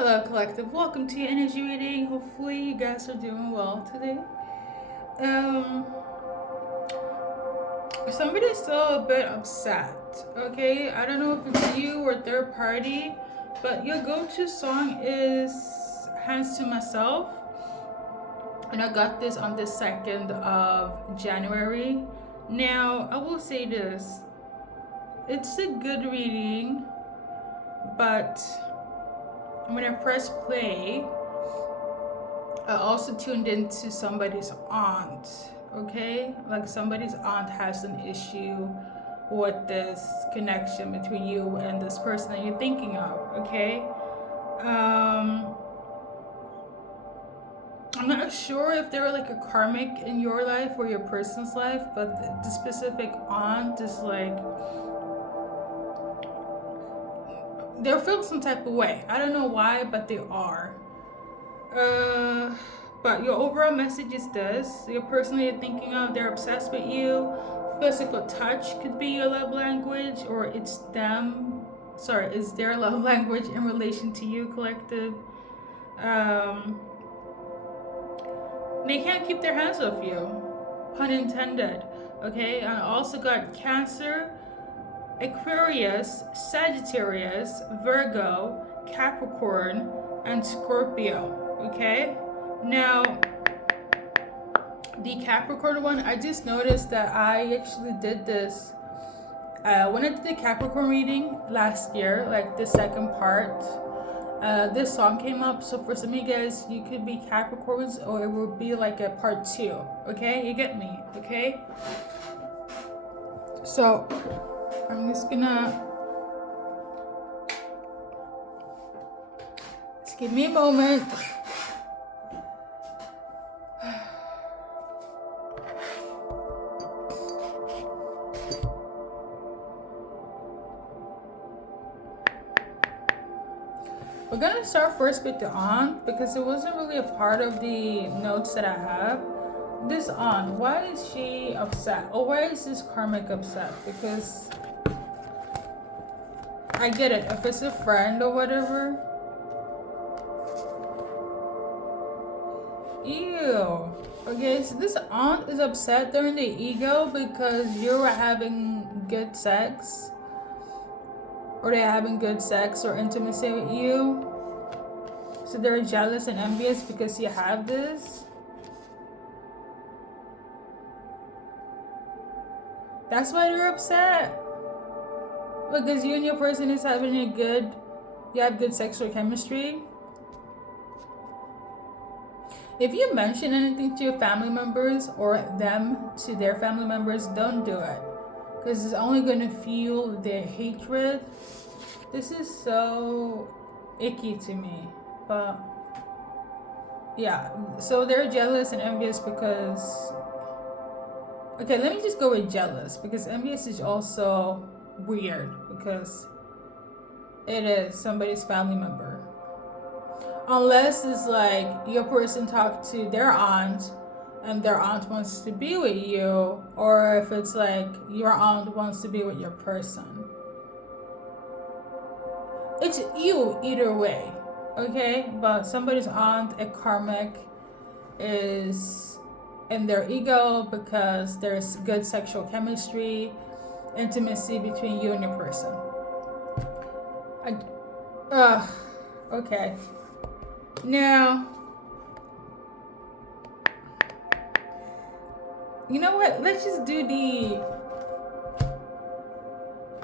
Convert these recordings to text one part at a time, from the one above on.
Hello, collective. Welcome to your energy reading. Hopefully, you guys are doing well today. Um, Somebody's still a bit upset. Okay, I don't know if it's you or third party, but your go-to song is "Hands to Myself," and I got this on the 2nd of January. Now, I will say this: it's a good reading, but when I press play, I also tuned into somebody's aunt, okay? Like somebody's aunt has an issue with this connection between you and this person that you're thinking of, okay? I'm not sure if they were like a karmic in your life or your person's life, but the specific aunt is like, they're feeling some type of way. I don't know why, but they are. But your overall message is this: your person you're thinking of, they're obsessed with you. Physical touch could be your love language, or it's their love language in relation to you, collective. They can't keep their hands off you, pun intended. Okay, and I also got Cancer, Aquarius, Sagittarius, Virgo, Capricorn, and Scorpio. Okay, now the Capricorn one, I just noticed that I actually did this when I did the Capricorn reading last year, like the second part. This song came up, so for some of you guys, you could be Capricorns, or it will be like a part 2. Okay, you get me? Okay, so I'm just gonna give me a moment. We're gonna start first with the aunt because it wasn't really a part of the notes that I have. This aunt, why is she upset? Or why is this karmic upset? Because I get it, if it's a friend or whatever. Ew. Okay, so this aunt is upset during the ego because you're having good sex, or they're having good sex or intimacy with you. So they're jealous and envious because you have this. That's why they're upset. Because you and your person is having you have good sexual chemistry. If you mention anything to your family members or them to their family members, don't do it. Because it's only going to fuel their hatred. This is so icky to me. But yeah, so they're jealous and envious because... Okay, let me just go with jealous, because envious is also weird because it is somebody's family member. Unless it's like your person talked to their aunt and their aunt wants to be with you, or if it's like your aunt wants to be with your person. It's you either way, okay? But somebody's aunt, a karmic, is in their ego because there's good sexual chemistry, intimacy between you and your person. Okay. Now, you know what? Let's just do the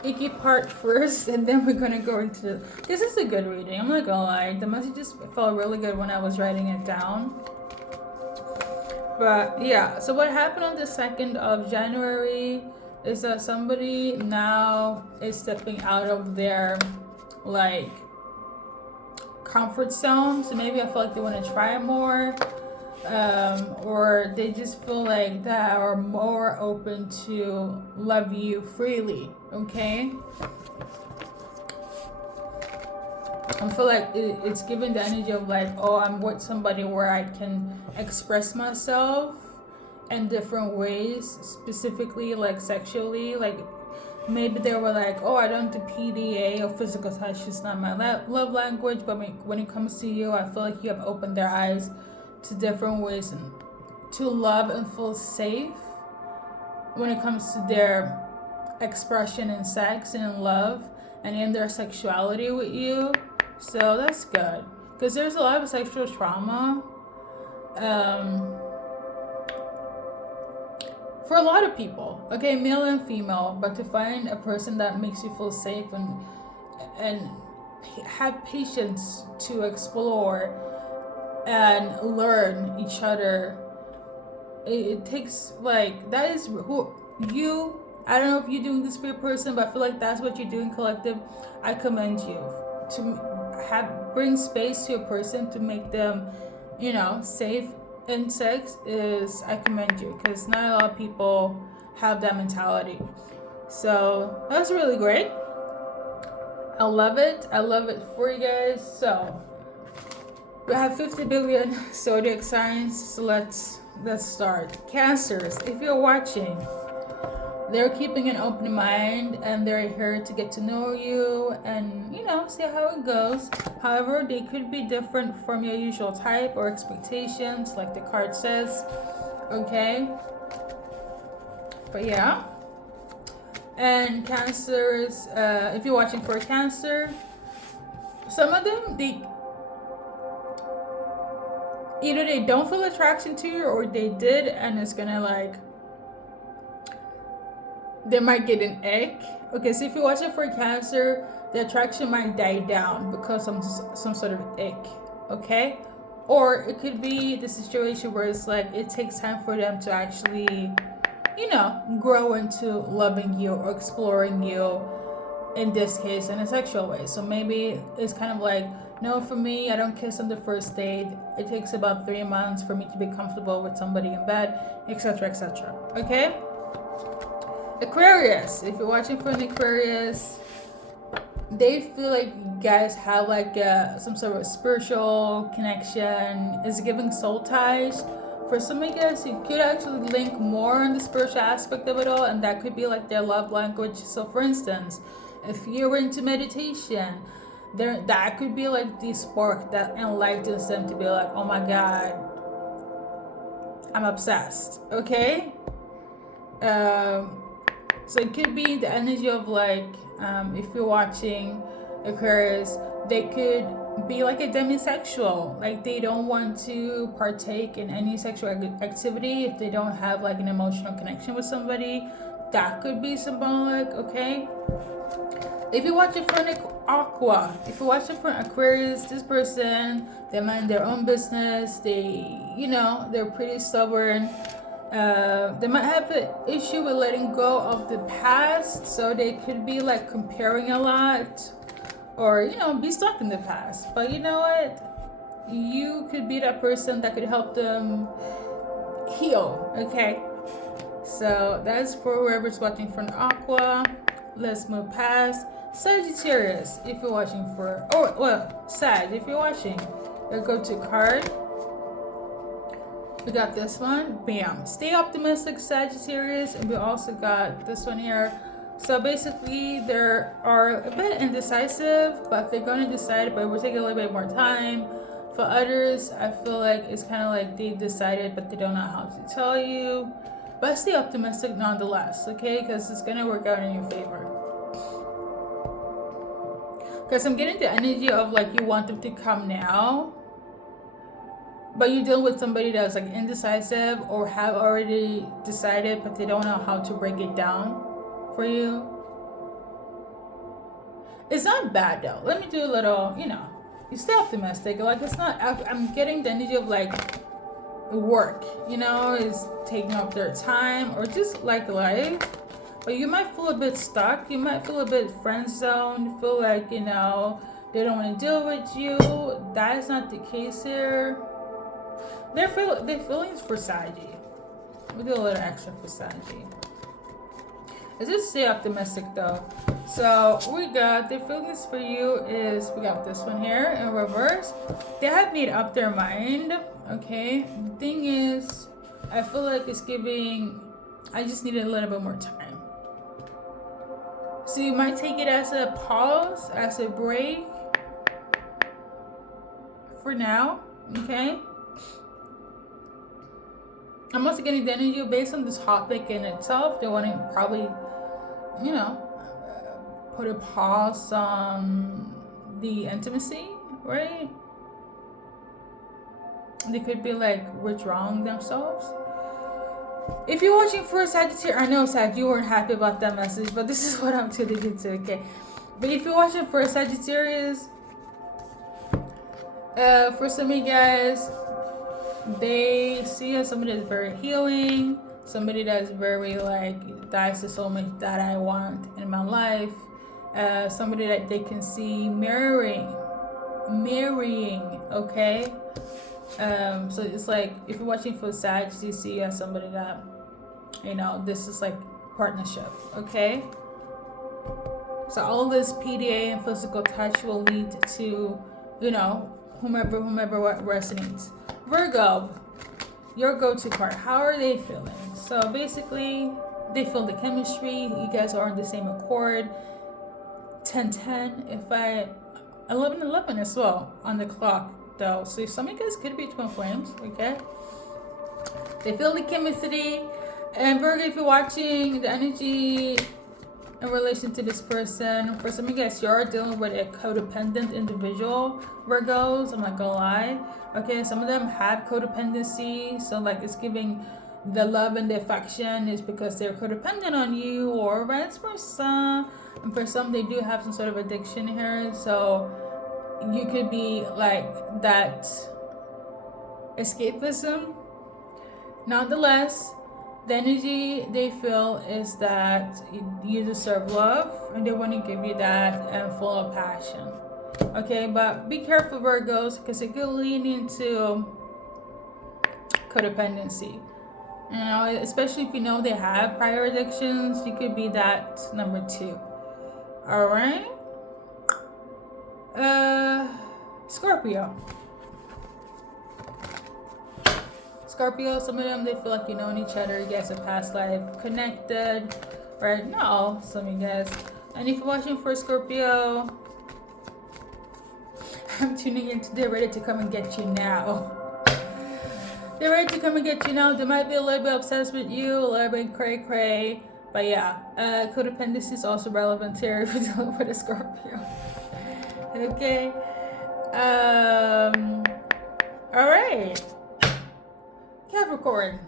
icky part first, and then we're gonna go into... This is a good reading, I'm not gonna lie. The message just felt really good when I was writing it down. But yeah, so what happened on the 2nd of January is that somebody now is stepping out of their like comfort zone. So maybe I feel like they want to try more, or they just feel like they are more open to love you freely. Okay, I feel like it's giving the energy of like, oh, I'm with somebody where I can express myself in different ways, specifically like sexually. Like maybe they were like, oh, I don't do PDA or physical touch, it's not my love language, but when it comes to you, I feel like you have opened their eyes to different ways and to love and feel safe when it comes to their expression in sex and in love and in their sexuality with you. So that's good, because there's a lot of sexual trauma for a lot of people, okay, male and female, but to find a person that makes you feel safe and have patience to explore and learn each other, it takes, like, that is who you, I don't know if you're doing this for your person, but I feel like that's what you're doing, collective. I commend you to bring space to a person to make them, you know, safe in sex. Is, I commend you, because not a lot of people have that mentality. So that's really great. I love it for you guys. So we have 50 billion zodiac signs, so let's start. Cancers, if you're watching, they're keeping an open mind and they're here to get to know you and, you know, see how it goes. However, they could be different from your usual type or expectations, like the card says. Okay? But yeah. And Cancers, if you're watching for Cancer, some of them, either they don't feel attraction to you or they did, and it's gonna, like, they might get an ick. Okay, so if you're watching for Cancer, the attraction might die down because of some sort of ick. Okay, or it could be the situation where it's like it takes time for them to actually, you know, grow into loving you or exploring you, in this case in a sexual way. So maybe it's kind of like, no, for me, I don't kiss on the first date. It takes about 3 months for me to be comfortable with somebody in bed, etc., etc. Okay? Aquarius, if you're watching for an Aquarius, they feel like you guys have like some sort of spiritual connection. It's giving soul ties. For some of you guys, you could actually link more on the spiritual aspect of it all, and that could be like their love language. So for instance, if you're into meditation, that could be like the spark that enlightens them to be like, oh my god, I'm obsessed. Okay? So it could be the energy of like, if you're watching Aquarius, they could be like a demisexual. Like they don't want to partake in any sexual activity if they don't have like an emotional connection with somebody. That could be symbolic, okay? If you're watching for an Aqua, if you're watching for an Aquarius, this person, they mind their own business. They, you know, they're pretty stubborn. They might have an issue with letting go of the past, so they could be like comparing a lot, or, you know, be stuck in the past. But you know what? You could be that person that could help them heal, okay? So that's for whoever's watching for an Aqua. Let's move past. Sagittarius, if you're watching for, oh, well, Sag, if you're watching, we'll go to card. We got this one, bam. Stay optimistic, Sagittarius, and we also got this one here. So basically, they are a bit indecisive, but they're going to decide, but it will take a little bit more time. For others, I feel like it's kind of like they decided, but they don't know how to tell you. But stay optimistic nonetheless, okay? Because it's going to work out in your favor. Because I'm getting the energy of like you want them to come now, but you deal with somebody that's like indecisive or have already decided, but they don't know how to break it down for you. It's not bad though. Let me do a little, you know, you stay optimistic. Like it's not, I'm getting the energy of like work, you know, is taking up their time or just like life. But you might feel a bit stuck. You might feel a bit friend zoned. Feel like, you know, they don't want to deal with you. That is not the case here. Their feelings for Saji. We do a little extra for Saji. Let's just stay optimistic though. So we got their feelings for you is, we got this one here in reverse. They have made up their mind. Okay. The thing is, I feel like it's giving, I just need a little bit more time. So you might take it as a pause, as a break for now, okay? I'm also getting the energy based on this topic in itself. They want to probably, you know, put a pause on the intimacy, right? They could be like withdrawing themselves. If you're watching for a Sagittarius, I know Sag, you weren't happy about that message, but this is what I'm tuning into, okay? But if you're watching for a Sagittarius, for some of you guys, they see as somebody that's very healing, somebody that's very like, that's the soulmate that I want in my life, somebody that they can see marrying, okay? So it's like, if you're watching for Sag, you see as somebody that, you know, this is like partnership, okay? So all this PDA and physical touch will lead to, you know, whomever what resonates. Virgo, your go-to card. How are they feeling? So basically, they feel the chemistry. You guys are on the same accord. 10-10. If I 11-11 as well on the clock, though. So some of you guys could be twin flames. Okay. They feel the chemistry. And Virgo, if you're watching, the energy in relation to this person, for some of you guys, you're dealing with a codependent individual, Virgos, I'm not gonna lie. Okay, some of them have codependency, so like it's giving the love and the affection is because they're codependent on you, or vice versa. And for some, they do have some sort of addiction here, so you could be like that escapism. Nonetheless, the energy they feel is that you deserve love, and they want to give you that and full of passion. Okay, but be careful, Virgos, because it could lead into codependency. You know, especially if you know they have prior addictions, you could be that number 2. All right. Scorpio. Scorpio, some of them, they feel like you know each other, you guys are past life connected, right? Not all, some of you guys. And if you're watching for Scorpio, I'm tuning in. They're ready to come and get you now. They're ready to come and get you now. They might be a little bit obsessed with you, a little bit cray. But yeah, codependency is also relevant here if you're dealing with a Scorpio. Okay. All right. Capricorn,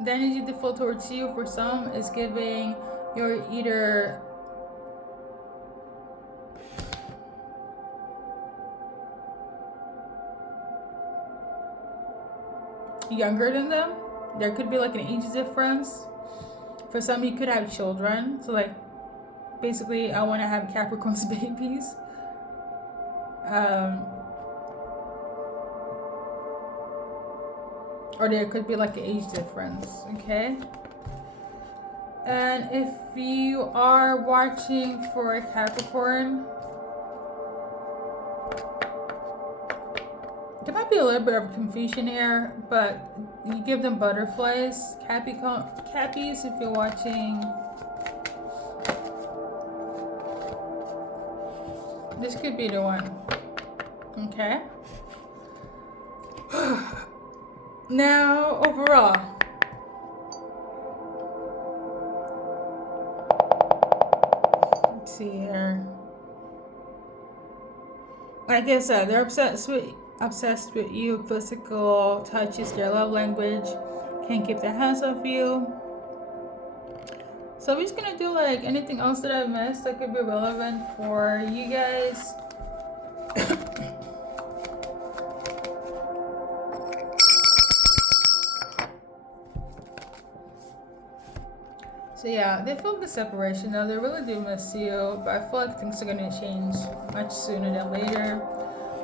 the energy to flow towards you for some is giving you're either younger than them. There could be like an age difference. For some, you could have children. So like, basically, I want to have Capricorn's babies. Or there could be like an age difference, okay? And if you are watching for a Capricorn, there might be a little bit of confusion here, but you give them butterflies. Cappies, if you're watching, this could be the one, okay? Now, overall, let's see here. Like I said, they're obsessed with you. Physical touch is their love language. Can't keep their hands off you. So we're just gonna do like anything else that I've missed that could be relevant for you guys. So yeah, they feel the separation now. They really do miss you, but I feel like things are gonna change much sooner than later.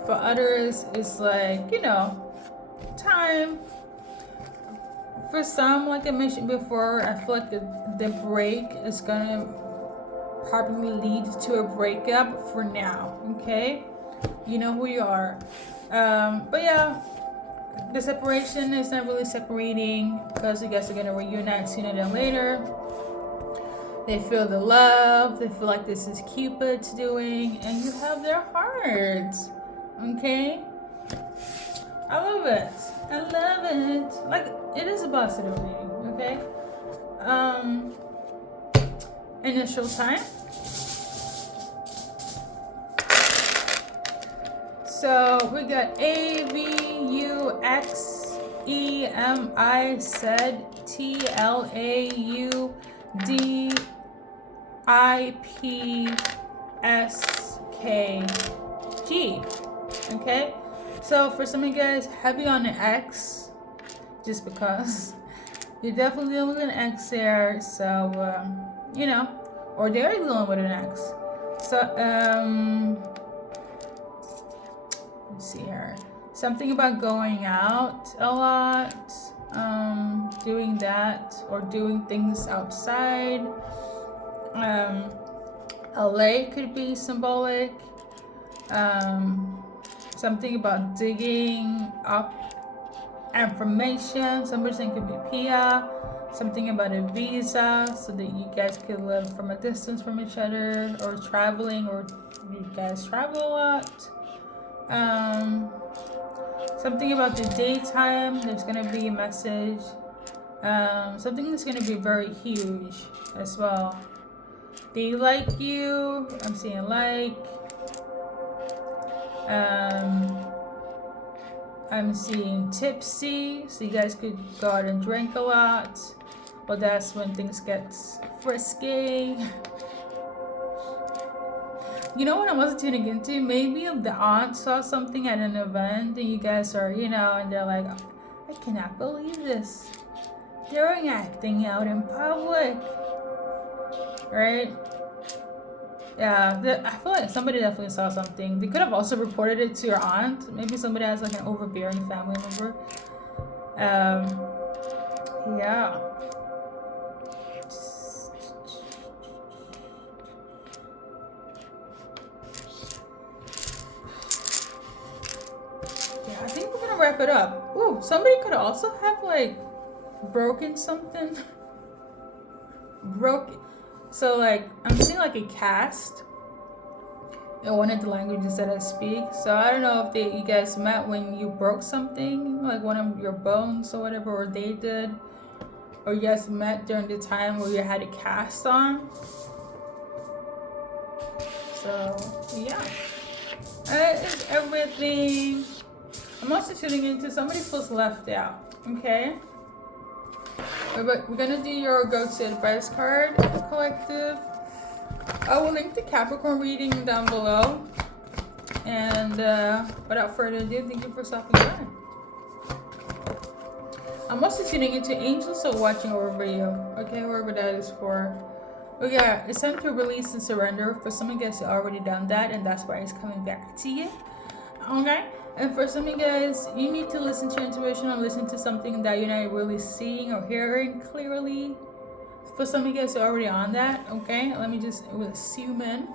For others, it's like, you know, time. For some, like I mentioned before, I feel like the break is gonna probably lead to a breakup for now, okay? You know who you are. But yeah, The separation is not really separating because you guys are going to reunite sooner than later. They feel the love. They feel like this is Cupid's doing, and you have their hearts. Okay? I love it. I love it. Like, it is a positive reading. Okay? Initial time. So we got AVUXEMI said TLAUDIPSKG. Okay, so for some of you guys, heavy on the X, just because you're definitely dealing with an X there. So you know, or they're dealing with an X. So let's see here. Something about going out a lot, doing that, or doing things outside. LA could be symbolic. Something about digging up information. Somebody's saying could be PR. Something about a visa, so that you guys could live from a distance from each other, or traveling, or you guys travel a lot. Something about the daytime. There's gonna be a message. Something that's gonna be very huge as well. They like you. I'm seeing like. I'm seeing tipsy, so you guys could go out and drink a lot. But that's when things get frisky. You know what I'm also tuning into? Maybe the aunt saw something at an event and you guys are, you know, and they're like, I cannot believe this. They're acting out in public. Right? Yeah, I feel like somebody definitely saw something. They could have also reported it to your aunt. Maybe somebody has like an overbearing family member. Yeah. I think we're gonna wrap it up. Ooh, somebody could also have like broken something. Broken. So like I'm seeing like a cast in one of the languages that I speak. So I don't know if you guys met when you broke something, like one of your bones or whatever, or they did, or you guys met during the time where you had a cast on. So yeah, that is everything. I'm also tuning into somebody feels left out. Okay. But we're gonna do your go-to advice card, collective. I will link the Capricorn reading down below. And without further ado, thank you for stopping by. I'm also tuning into angels are watching over you. Okay, whoever that is for. But yeah, it's time to release and surrender. For some of you guys, you already done that, and that's why it's coming back to you. Okay? And for some of you guys, you need to listen to your intuition or listen to something that you're not really seeing or hearing clearly. For some of you guys who are already on that, okay? Let me just zoom in.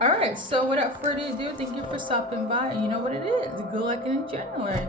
Alright, so without further ado, thank you for stopping by. And you know what it is. Good luck in January.